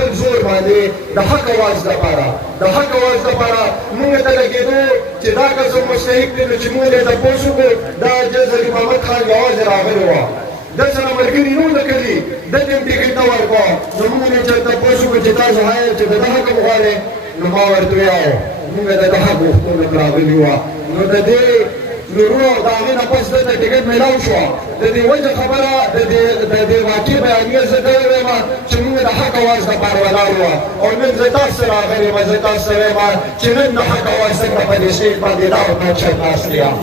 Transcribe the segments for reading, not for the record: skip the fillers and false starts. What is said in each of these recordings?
خپل زور باندې د حق اواز لپاره موږ ته لګېدو چې دا کسان مستحق دي چې موږ یې تپوس وکړو دا جزر محمد خان یوازې راغلی وه د سره ملګري نو نه کړي دلته هم ټکټ نه ورکړه نو موږ یې چې تپوس وکړو چې تاسو هایر چې د ده حق غواړئ نو ما ورته ویاو موږ د ده حق غوښتنه راغلي وه نو د دې نورو د هغې نه پس دلته ټکټ میلاو شوه د دې وجه خبره د دې واقع بیانیه زه کړې ویم چې موږ د حق اواز لپاره ولاړ وه او نن زه تاسو سره راغلی یم زه تاسو سره یم چې نن د حق اواز څنګه په دې سټیج باندې دا ورته ناست یم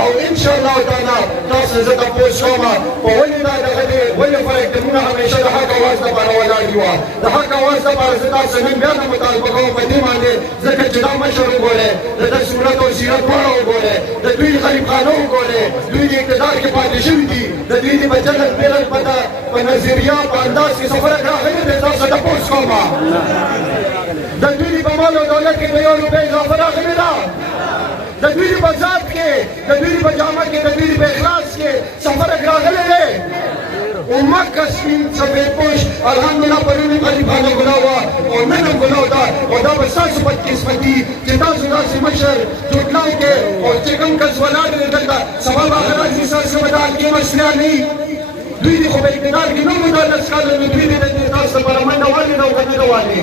او انشاءالله تعالی تاسو زه تپوس کوم په ولې دا دغه دی ولې فرق دی موږ همیشه د حق اواز لپاره ولاړ یو د حق اواز لپاره زه تاسو نن بیا د مطالبه کوم په دې باندې ځکه چې دا مشر وګورئ د ده صورت او سیرت دواړه وګورئ د دوی غریب خانه وګورئ دوی د اقتدار کې پاتې شوي دي د دوی د بچلن پیرل په نظریه په انداز کې څه فرق راغلی دی تاسو تپوس کوم د دوی په مال او دولت کې د یو روپۍ اضافه راغلې ده د دوی په ذات کې د دوی په جامه کې د دوی په اخلاص کې څه فرق راغلی دی امت کا سپین سفید پوش الحمدلله پرونی غریبانه ګناه وه او نن هم ګناه ده او دا به ستاسو بدقسمتي چې تاسو داسې مشر جوړلاو کې او چې کوم کس ولاړ دی دلته سبا به هغه راځي ستاسو به د حلقې مسله نه وي دوی دې خو په اقتدار کې نه وو دا لس کاله نو دوی دې تاسو لپاره منډه والې ده او که نه ده والې